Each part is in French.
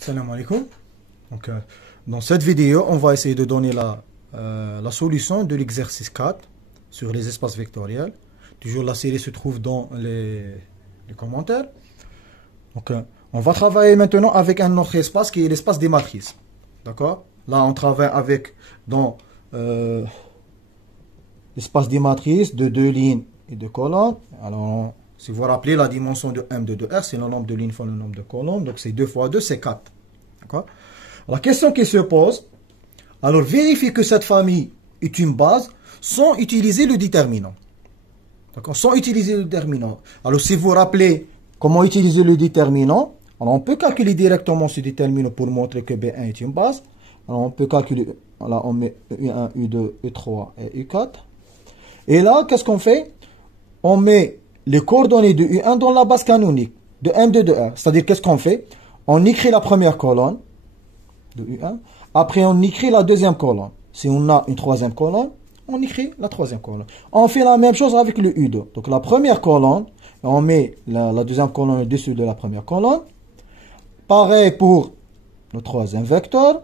Salam alaikum. Donc, dans cette vidéo, on va essayer de donner la solution de l'exercice 4 sur les espaces vectoriels. Toujours la série se trouve dans les commentaires. Donc, on va travailler maintenant avec un autre espace qui est l'espace des matrices. D'accord? Là, on travaille avec dans l'espace des matrices de deux lignes et de colonnes. Alors, si vous vous rappelez, la dimension de M de 2R, c'est le nombre de lignes fois le nombre de colonnes. Donc, c'est 2 fois 2, c'est 4. D'accord? La question qui se pose, alors vérifiez que cette famille est une base sans utiliser le déterminant. D'accord? Sans utiliser le déterminant. Alors, si vous vous rappelez comment utiliser le déterminant, alors on peut calculer directement ce déterminant pour montrer que B1 est une base. Alors, on peut calculer, là, on met U1, U2, U3 et U4. Et là, qu'est-ce qu'on fait? On met les coordonnées de U1 dans la base canonique de M de 2R. C'est-à-dire, qu'est-ce qu'on fait? On écrit la première colonne de U1. Après, on écrit la deuxième colonne. Si on a une troisième colonne, on écrit la troisième colonne. On fait la même chose avec le U2. Donc, la première colonne, on met la deuxième colonne au-dessus de la première colonne. Pareil pour le troisième vecteur.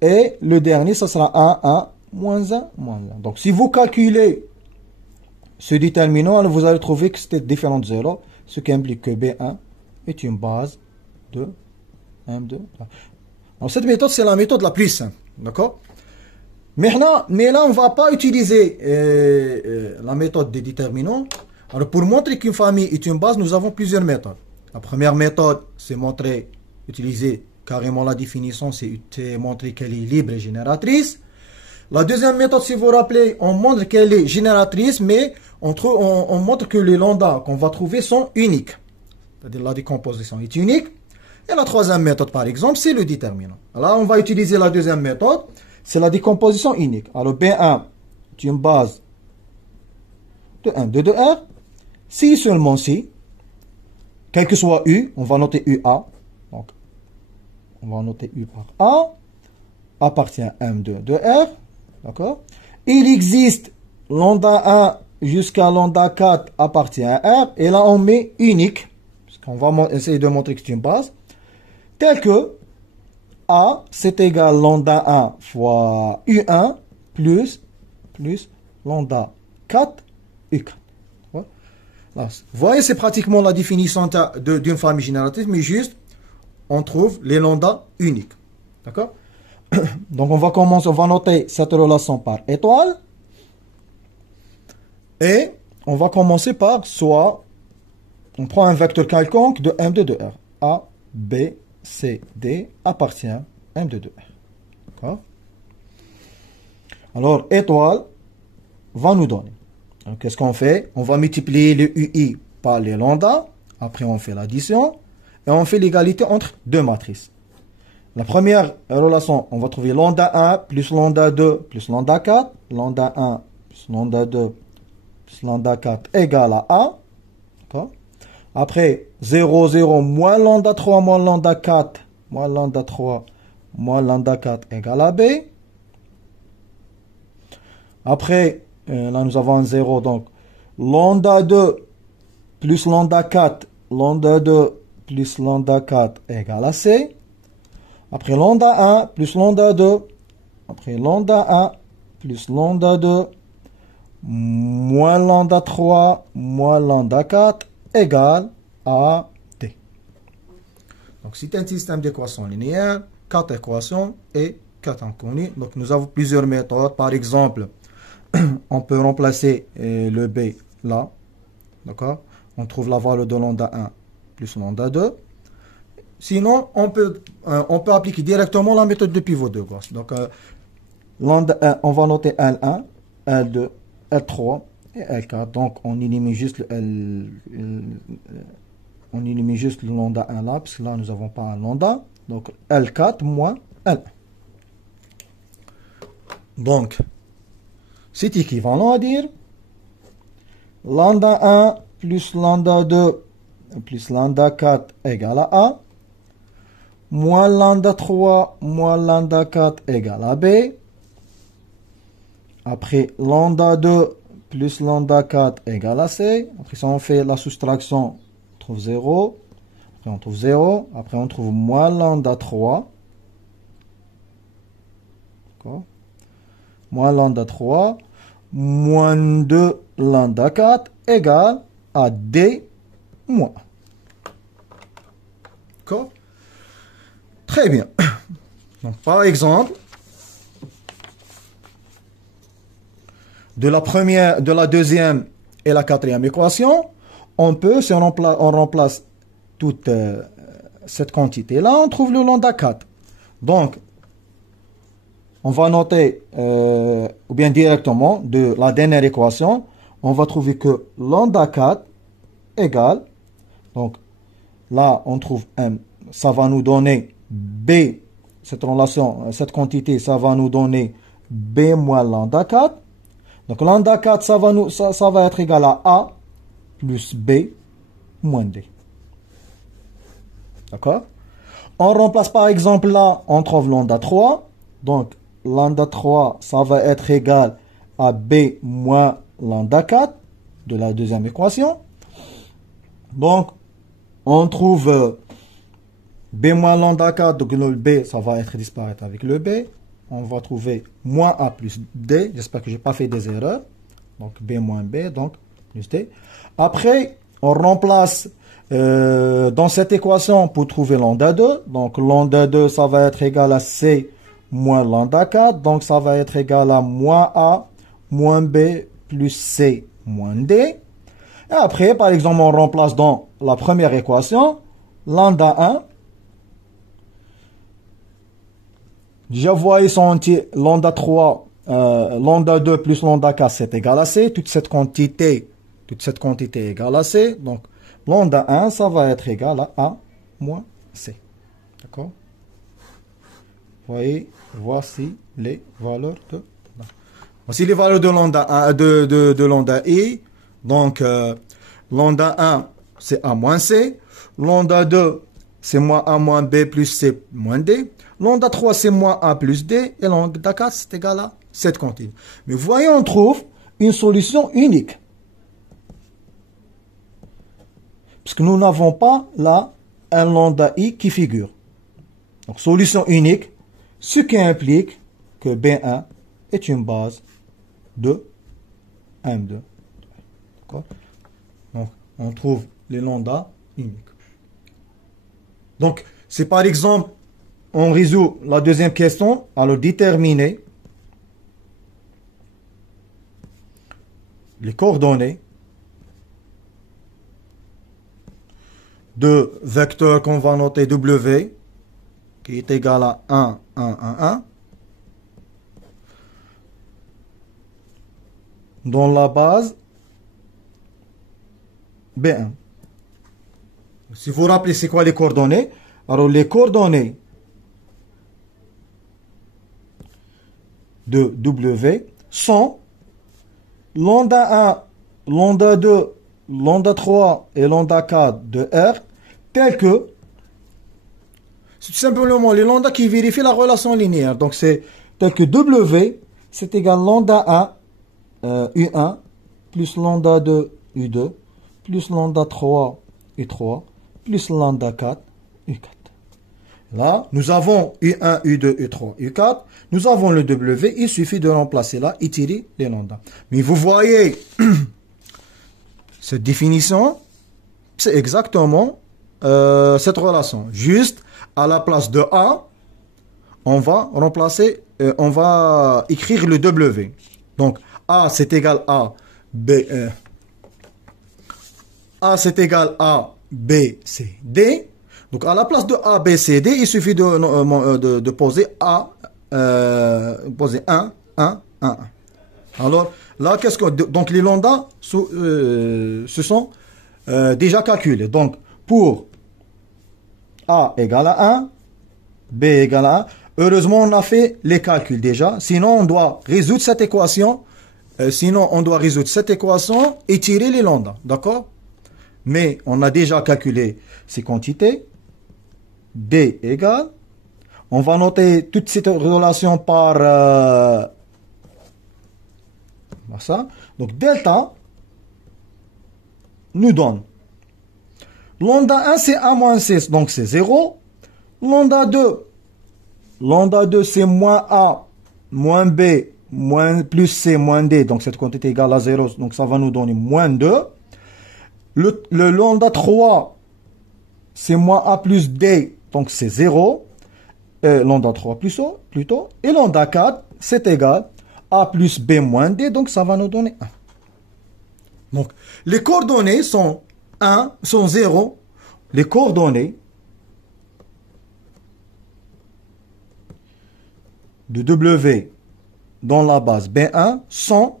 Et le dernier, ça sera 1, 1, moins 1, moins 1. Donc, si vous calculez ce déterminant, alors vous allez trouver que c'est différent de 0, ce qui implique que B1 est une base de M2. Alors, cette méthode, c'est la méthode la plus simple. D'accord? Mais là, on ne va pas utiliser la méthode des déterminants. Alors, pour montrer qu'une famille est une base, nous avons plusieurs méthodes. La première méthode, c'est utiliser carrément la définition, c'est montrer qu'elle est libre et génératrice. La deuxième méthode, si vous vous rappelez, on montre qu'elle est génératrice, mais on montre que les lambdas qu'on va trouver sont uniques. C'est-à-dire la décomposition est unique. Et la troisième méthode, par exemple, c'est le déterminant. Alors, on va utiliser la deuxième méthode, c'est la décomposition unique. Alors, B1 est une base de 1, de 2R. Si seulement si, quel que soit U, on va noter UA. Donc, on va noter U par A, appartient à M de 2R. D'accord? Il existe lambda 1 jusqu'à lambda 4 appartient à R. Et là, on met unique. Parce qu'on va essayer de montrer que c'est une base. Tel que A, c'est égal lambda 1 fois U1 plus lambda 4 U4. Voilà. Là, vous voyez, c'est pratiquement la définition d'une famille génératrice, mais juste, on trouve les lambdas uniques. D'accord? Donc, on va noter cette relation par étoile. Et on va commencer par soit, on prend un vecteur quelconque de M de 2R. A, B, C, D appartient à M de 2R. D'accord? Alors, étoile va nous donner. Qu'est-ce qu'on fait? On va multiplier le UI par les lambda. Après, on fait l'addition. Et on fait l'égalité entre deux matrices. La première relation, on va trouver lambda 1 plus lambda 2 plus lambda 4. Lambda 1 plus lambda 2 plus lambda 4 égale à A. D'accord? Après, 0, 0, moins lambda 3, moins lambda 4, moins lambda 3, moins lambda 4 égale à B. Après, là nous avons un 0, donc lambda 2 plus lambda 4, lambda 2 plus lambda 4 égale à C. Après lambda 1 plus lambda 2, après lambda 1 plus lambda 2, moins lambda 3, moins lambda 4 égale à D. Donc, c'est un système d'équations linéaires, 4 équations et 4 inconnues. Donc, nous avons plusieurs méthodes. Par exemple, on peut remplacer le B là. D'accord? On trouve la valeur de lambda 1 plus lambda 2. Sinon, on peut appliquer directement la méthode de pivot de Gauss. Donc, lambda 1, on va noter L1, L2, L3 et L4. Donc, on élimine juste le lambda 1 là, parce que là, nous n'avons pas un lambda. Donc, L4 moins L1. Donc, c'est équivalent à dire lambda 1 plus lambda 2 plus lambda 4 égale à A. Moins lambda 3 moins lambda 4 égale à B. Après, lambda 2 plus lambda 4 égale à C. Après, si on fait la soustraction, on trouve 0. Après, on trouve 0. Après, on trouve moins lambda 3. D'accord? Moins lambda 3. Moins 2 lambda 4 égale à D moins. D'accord? Très bien. Donc, par exemple, de la deuxième et la quatrième équation, on peut, si on remplace toute cette quantité-là, on trouve le lambda 4. Donc, on va noter, ou bien directement, de la dernière équation, on va trouver que lambda 4 égale, donc là, on trouve M, ça va nous donner B, cette relation, cette quantité, ça va nous donner B moins lambda 4. Donc lambda 4, ça va être égal à A plus B moins D. D'accord? On remplace par exemple là, on trouve lambda 3. Donc lambda 3, ça va être égal à B moins lambda 4 de la deuxième équation. Donc, on trouve B moins lambda 4, donc le B, ça va être disparaître avec le B. On va trouver moins A plus D. J'espère que je n'ai pas fait des erreurs. Donc, B moins B, donc plus D. Après, on remplace dans cette équation pour trouver lambda 2. Donc, lambda 2, ça va être égal à C moins lambda 4. Donc, ça va être égal à moins A moins B plus C moins D. Et après, par exemple, on remplace dans la première équation, lambda 1. Déjà, vous voyez son entier, lambda 3, lambda 2 plus lambda 4, c'est égal à C. Toute cette quantité est égale à C. Donc, lambda 1, ça va être égal à A moins C. D'accord? Vous voyez, voici les valeurs de... Voici les valeurs de lambda 1, de lambda I. Donc, lambda 1, c'est A moins C. Lambda 2, c'est moins A moins B plus C moins D. Lambda 3, c'est moins A plus D. Et lambda 4, c'est égal à cette quantité. Mais vous voyez, on trouve une solution unique. Puisque nous n'avons pas là un lambda I qui figure. Donc, solution unique, ce qui implique que B1 est une base de M2. D'accord? Donc, on trouve les lambda uniques. Donc, c'est par exemple, on résout la deuxième question, alors déterminer les coordonnées de vecteur qu'on va noter W, qui est égal à 1, 1, 1, 1, dans la base B1. Si vous vous rappelez, c'est quoi les coordonnées? Alors, les coordonnées de W sont lambda 1, lambda 2, lambda 3 et lambda 4 de R, tels que, c'est tout simplement les lambda qui vérifient la relation linéaire. Donc, c'est tel que W, c'est égal à lambda 1, U1, plus lambda 2, U2, plus lambda 3, U3, plus lambda 4, U4. Là, nous avons U1, U2, U3, U4. Nous avons le W. Il suffit de remplacer là et tirer les lambda. Mais vous voyez, cette définition, c'est exactement cette relation. Juste, à la place de A, on va remplacer, on va écrire le W. Donc, A, c'est égal à B. A, c'est égal à B, C, D. Donc, à la place de A, B, C, D, il suffit de poser A, poser 1, 1, 1, 1. Alors, là, qu'est-ce que... Donc, les lambda se sont déjà calculés. Donc, pour A égale à 1, B égale à 1, heureusement, on a fait les calculs déjà. Sinon, on doit résoudre cette équation. Et tirer les lambda. D'accord? Mais on a déjà calculé ces quantités. D égale. On va noter toute cette relation par ça. Donc delta nous donne Lambda 1, c'est A moins C, donc c'est 0. Lambda 2, c'est moins A, moins B, moins plus C, moins D, donc cette quantité est égale à 0, donc ça va nous donner moins 2. Le lambda 3, c'est moins A plus D, donc c'est 0. Lambda 3 plus O, plutôt. Et lambda 4, c'est égal A plus B moins D, donc ça va nous donner 1. Donc, les coordonnées sont 1, sont 0. Les coordonnées de W dans la base B1 sont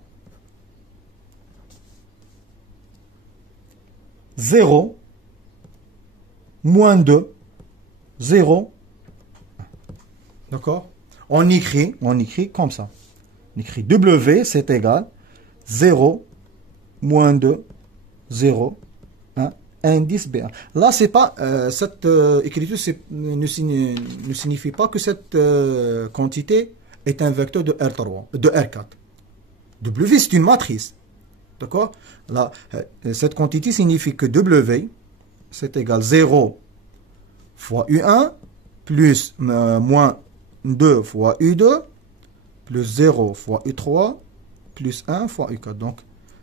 0, moins 2, 0. D'accord? On écrit comme ça. On écrit W, c'est égal 0, moins 2, 0, 1, indice B1. Là, c'est pas, cette écriture ne signifie pas que cette quantité est un vecteur de R3, de R4. W, c'est une matrice. D'accord? Là, cette quantité signifie que W, c'est égal 0 fois U1 plus moins 2 fois U2 plus 0 fois U3 plus 1 fois U4. Donc,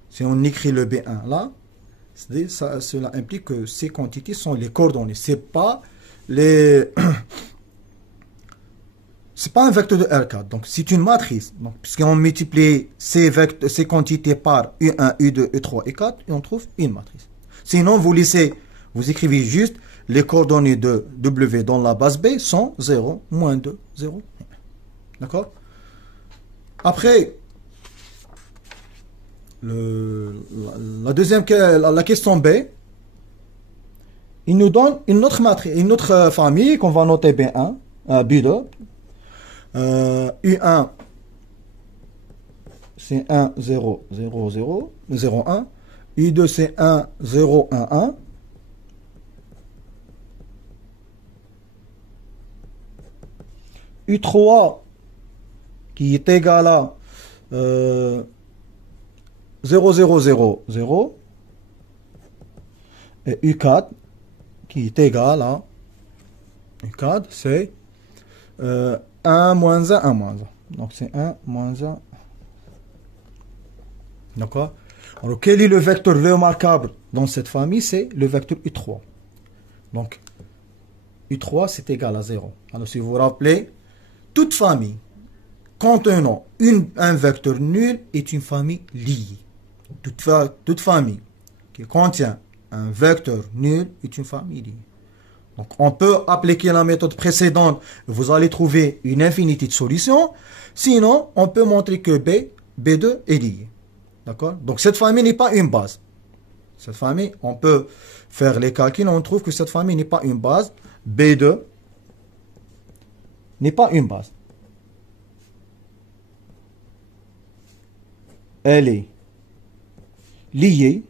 si on écrit le B1 là, cela implique que ces quantités sont les coordonnées. C'est pas les... c'est pas un vecteur de R4. Donc, c'est une matrice. Donc, puisqu'on multiplie ces quantités par U1, U2, U3, U4, et on trouve une matrice. Sinon, vous écrivez juste les coordonnées de W dans la base B sont 0, moins 2, 0. D'accord? Après, la question B, il nous donne une autre matrice, une autre famille qu'on va noter B1, B2. U1, c'est 1, 0, 0, 0, 0, 1. U2, c'est 1, 0, 1, 1. U3, qui est égal à 0, 0, 0, 0. Et U4, qui est égal à U4, c'est 1 moins 1, 1 moins 1. Donc c'est 1 moins 1. D'accord? Alors quel est le vecteur remarquable dans cette famille? C'est le vecteur U3. Donc U3 c'est égal à 0. Alors si vous vous rappelez, toute famille contenant un vecteur nul est une famille liée. Toute famille qui contient un vecteur nul est une famille liée. Donc, on peut appliquer la méthode précédente. Vous allez trouver une infinité de solutions. Sinon, on peut montrer que B2 est lié. D'accord? Donc, cette famille n'est pas une base. Cette famille, on peut faire les calculs. On trouve que cette famille n'est pas une base. B2 n'est pas une base. Elle est liée.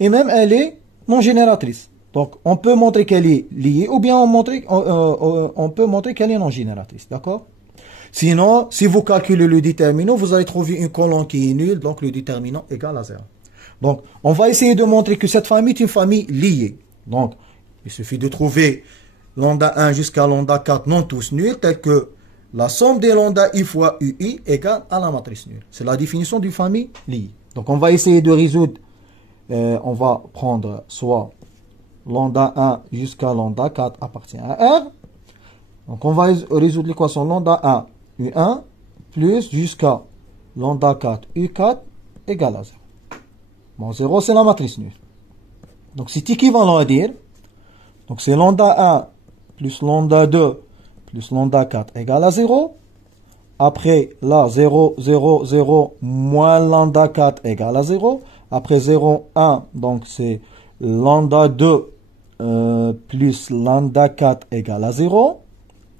Et même, elle est non génératrice. Donc, on peut montrer qu'elle est liée ou bien on peut montrer qu'elle est non génératrice. D'accord? Sinon, si vous calculez le déterminant, vous allez trouver une colonne qui est nulle. Donc, le déterminant égale à 0. Donc, on va essayer de montrer que cette famille est une famille liée. Donc, il suffit de trouver lambda 1 jusqu'à lambda 4 non tous nuls, tel que la somme des lambda I fois UI égale à la matrice nulle. C'est la définition d'une famille liée. Donc, on va essayer de résoudre. On va prendre soit lambda 1 jusqu'à lambda 4 appartient à R. Donc, on va résoudre l'équation lambda 1 U1 plus jusqu'à lambda 4 U4 égale à 0. Bon, 0, c'est la matrice nulle. Donc, c'est équivalent à dire, donc c'est lambda 1 plus lambda 2 plus lambda 4 égale à 0. Après, là, 0, 0, 0 moins lambda 4 égale à 0. Après 0, 1, donc c'est lambda 2 plus lambda 4 égale à 0.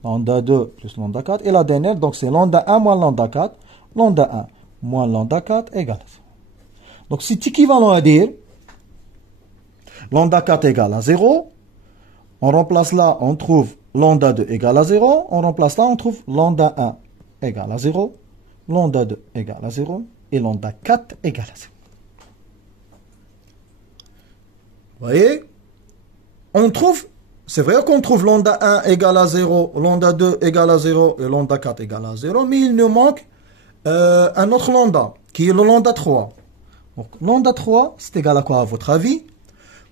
Lambda 2 plus lambda 4. Et la dernière, donc c'est lambda 1 moins lambda 4. Lambda 1 moins lambda 4 égale à 0. Donc c'est équivalent à dire lambda 4 égale à 0. On remplace là, on trouve lambda 2 égale à 0. On remplace là, on trouve lambda 1 égale à 0. Lambda 2 égale à 0. Et lambda 4 égale à 0. Vous voyez? on trouve, c'est vrai qu'on trouve lambda 1 égale à 0, lambda 2 égale à 0 et lambda 4 égale à 0, mais il nous manque un autre lambda, qui est le lambda 3. Donc lambda 3, c'est égal à quoi à votre avis?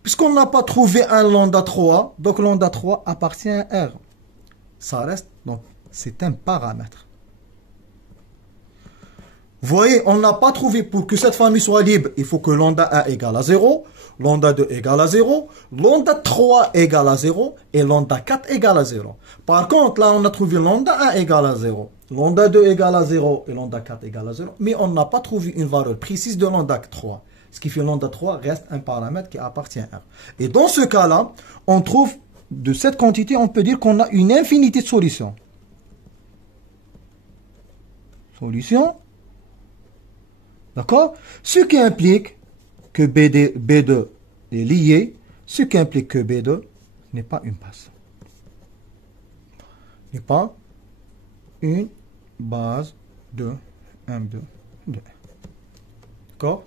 Puisqu'on n'a pas trouvé un lambda 3, donc lambda 3 appartient à R. Ça reste, donc c'est un paramètre. Vous voyez, on n'a pas trouvé, pour que cette famille soit libre, il faut que lambda 1 égale à 0, lambda 2 égale à 0, lambda 3 égale à 0 et lambda 4 égale à 0. Par contre, là, on a trouvé lambda 1 égale à 0, lambda 2 égale à 0 et lambda 4 égale à 0, mais on n'a pas trouvé une valeur précise de lambda 3. Ce qui fait lambda 3 reste un paramètre qui appartient à R. Et dans ce cas-là, on trouve, de cette quantité, on peut dire qu'on a une infinité de solutions. Solution. D'accord? Ce qui implique que B2 est lié, ce qui implique que B2 n'est pas une base. N'est pas une base de M2. D'accord?